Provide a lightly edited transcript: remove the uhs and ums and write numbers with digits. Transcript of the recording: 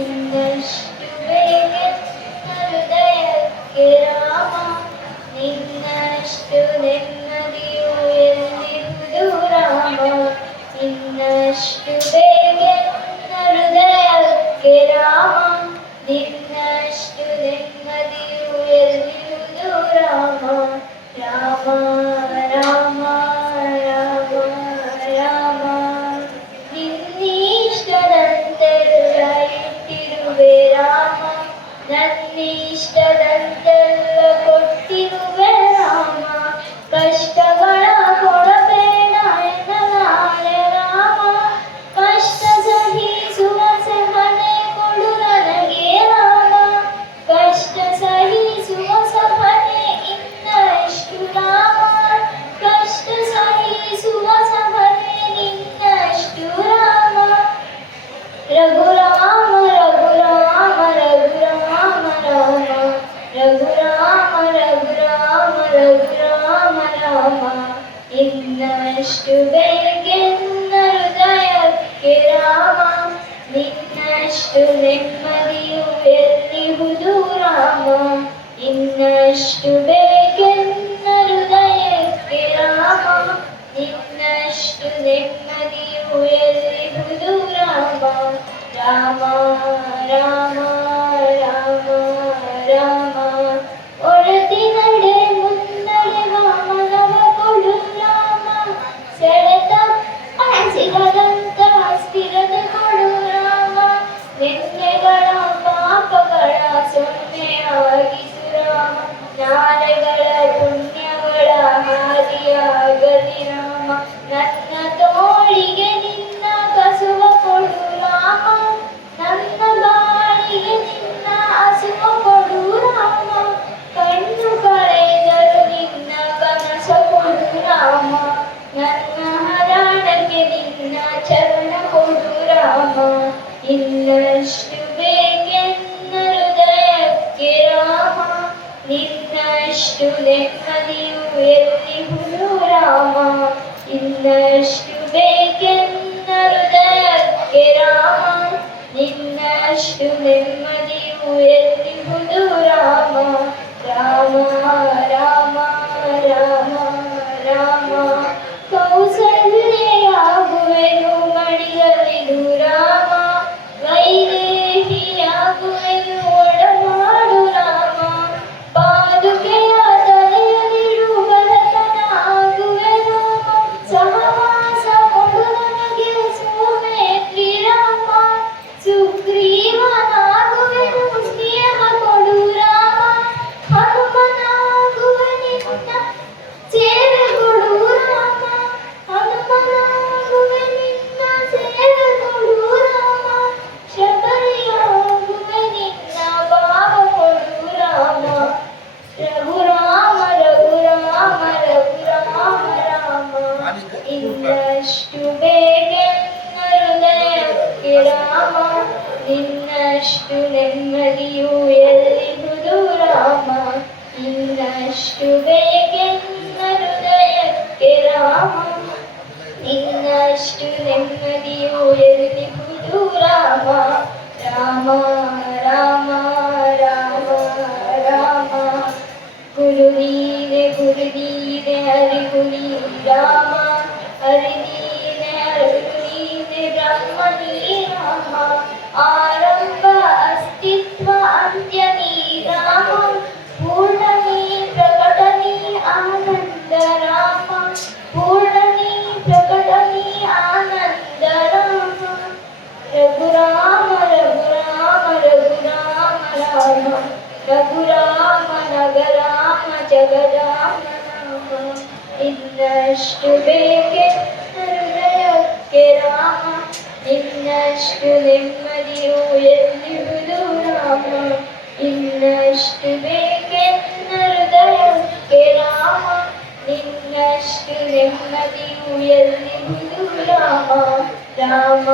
ಇನ್ನಷ್ಟು ಬೇಗೆನ್ನ ಹೃದಯಕ್ಕೆ ರಾಮ, ನಿನ್ನಷ್ಟು ನೆಮ್ಮದಿಯು ಎಲ್ಲಿರುವುದು ರಾಮ. ಇನ್ನಷ್ಟು ಬೇಗೆನ್ನ ಹೃದಯಕ್ಕೆ ರಾಮ, ನಿನ್ನಷ್ಟು ನೆಮ್ಮದಿಯು ಎಲ್ಲಿರುವುದು ರಾಮ. ರಾಮ ರಾಮ ರಾಮ ರಾಮ, ನಿನ್ನೀಷ್ಟದಂತೆಲ್ಲ ಇಟ್ಟಿರುವೆ ರಾಮ, ನನ್ನಿಷ್ಟದಂತೆಲ್ಲ ಕೊಟ್ಟಿರುವೆ ರಾಮ. ಕಷ್ಟಗಳ ಕೊಡಬೇಡ ಎನ್ನಲಾರೆ ರಾಮ, ಕಷ್ಟ ಸಹಿಸುವ ಸಹನೆ ಕೊಡು ನನಗೆ ರಾಮ. ಕಷ್ಟ ಸಹಿಸುವ ಸಹನೆ ಇನ್ನಷ್ಟು ರಾಮ, ಕಷ್ಟ ಸಹಿಸುವ ಸಹನೆ ನಿನ್ನಷ್ಟು ರಾಮ. ರಘುರಾಮ ರಘುರಾಮ ರಘುರಾಮ ರಾಮ, ರಘುರಾಮ ರಘುರಾಮ ರಘುರಾಮ ರಾಮ. ಇನ್ನಷ್ಟು ಬೇಗೆನ್ನ ಹೃದಯಕ್ಕೆ ರಾಮ, ನಿನ್ನಷ್ಟು ನೆಮ್ಮದಿಯು ಎಲ್ಲಿರುವುದು ರಾಮ. ಇನ್ನಷ್ಟು ಬೇಗೆನ್ನ ಹೃದಯಕ್ಕೆ ರಾಮ, ನಿನ್ನಷ್ಟು ನೆಮ್ಮದಿಯು ಎಲ್ಲಿರುವುದು ರಾಮ. ರಾಮ ರಾಮ ರಾಮ ರಾಮ, ಒಳತಿನಡೆ ಮುನ್ನಡೆ ವಾಮನವ ಕೊಡು ರಾಮ. ಸೆಳೆತ ಸಿಗದಂತ ಸ್ಥಿರತೆ ಕೊಡು ರಾಮ. ನಿನ್ನೆಗಳ ಪಾಪಗಳ ಸೊನ್ನೆಯಾಗಿಸು ರಾಮ. ನಾಳೆಗಳ ಪುಣ್ಯಗಳ ಹಾದಿಯಾಗಲಿ ರಾಮ. ನನ್ನ ತೋಳಿಗೆ ನಿನ್ನ ಕಸುವ ಕೊಡು ರಾಮ, ನನ್ನ ಬಾಳಿಗೆ ನಿನ್ನ ಹಸುವ ಕೊಡು ರಾಮ. ಕಣ್ಣು ಕಳೆದರು ನಿನ್ನ ಕನಸ ಕೊಡು ರಾಮ, ನನ್ನ ಹರಾಡಕ್ಕೆ ನಿನ್ನ ಚರಣ ಕೊಡು ರಾಮ. ಇನ್ನಷ್ಟು ಬೇಗೆನ್ನ ಹೃದಯಕ್ಕೆ ರಾಮ, ನಿನ್ನಷ್ಟು ನೆಮ್ಮದಿಯು ಎಲ್ಲಿರುವುದು ರಾಮ. ಇನ್ನಷ್ಟು ಬೇಗೆನ್ನ ಹೃದಯಕ್ಕೆ ರಾಮ, ನಿನ್ನಷ್ಟು ನೆಮ್ಮದಿಯು ಎಲ್ಲಿರುವುದು ರಾಮ. ರಾಮ ರಾಮ ರಾಮ ರಾಮ, ಕೌಸಲ್ಯೆಯಾಗುವೆನು ಮಡಿಯಲಿದು ರಾಮ. ವೈದೇಹಿಯಾಗುವೆನು ಒಡಮಾಡು ರಾಮ. ಪಾದುಕೆಯ ತಲೆಯಲಿಡು ಭರತನ ಆಗುವೆನು. ಸಹವಾಸ ಕೊಡು ನನಗೆ ಸೌಮಿತ್ರಿ ರಾಮ. ಸುಗ್ರೀವನಾಗುವೆನು ಸ್ನೇಹ ಕೊಡು ರಾಮ. ಹನುಮನಾಗುವೆ ನಿನ್ನ ಸೇವೆ ಕೊಡು ರಾಮ. ಹನುಮನಾಗುವೆ ನಿನ್ನ ಸೇವೆ ಕೊಡು ರಾಮ. ಶಬರಿಯಾಗುವೆ ನಿನ್ನ ಭಾವ ಕೊಡು ರಾಮ. ರಘುರಾಮ ರಘುರಾಮ ರಘುರಾಮ ರಾಮ, ಇನ್ನಷ್ಟು ಬೇಗೆನ್ನ ಹೃದಯಕ್ಕೆ ರಾಮ, ನಿನ್ನಷ್ಟು ನೆಮ್ಮದಿಯು ಎಲ್ಲಿರುವುದು ರಾಮ. ಇನ್ನಷ್ಟು ಬೇಗೆನ್ನ ಹೃದಯಕ್ಕೆ ರಾಮ, ನಿನ್ನಷ್ಟು ನೆಮ್ಮದಿಯು ಎಲ್ಲಿರುವುದು ರಾಮ. ರಾಮ ರಾಮ ರಾಮ ರಾಮ, ಗುರು ನೀನೆ ಅರಿವು ನೀ ರಾಮ. ಹರಿನೀನೆ ಅರಿವು ನೀನೆ ಬ್ರಹ್ಮ ನೀ ರಾಮ. ಆರಂಭ ಅಸ್ತಿತ್ವ ಅಂತ್ಯ ನೀ ರಾಮ. ಪೂರ್ಣ ನೀ ಪ್ರಕಟ ನೀ ಆನಂದ ರಾಮ. ಪೂರ್ಣ ನೀ ಪ್ರಕಟ ನೀ ಆನಂದ ರಾಮ. ರಘುರಾಮ ರಘುರಾಮ ರಘುರಾಮ ರಾಮ, ರಘುರಾಮ ನಗರಾಮ ಜಗರಾಮ ರಾಮ. ಇನ್ನಷ್ಟು ಬೇಗೆನ್ನ ಹೃದಯಕ್ಕೆ ರಾಮ, ನಿನ್ನಷ್ಟು ನೆಮ್ಮದಿಯು ಎಲ್ಲಿರುವುದು ರಾಮ. ಇನ್ನಷ್ಟು ಬೇಗೆನ್ನ ಹೃದಯಕ್ಕೆ ರಾಮ, ನಿನ್ನಷ್ಟು ನೆಮ್ಮದಿಯು ಎಲ್ಲಿರುವುದು ರಾಮ. ರಾಮ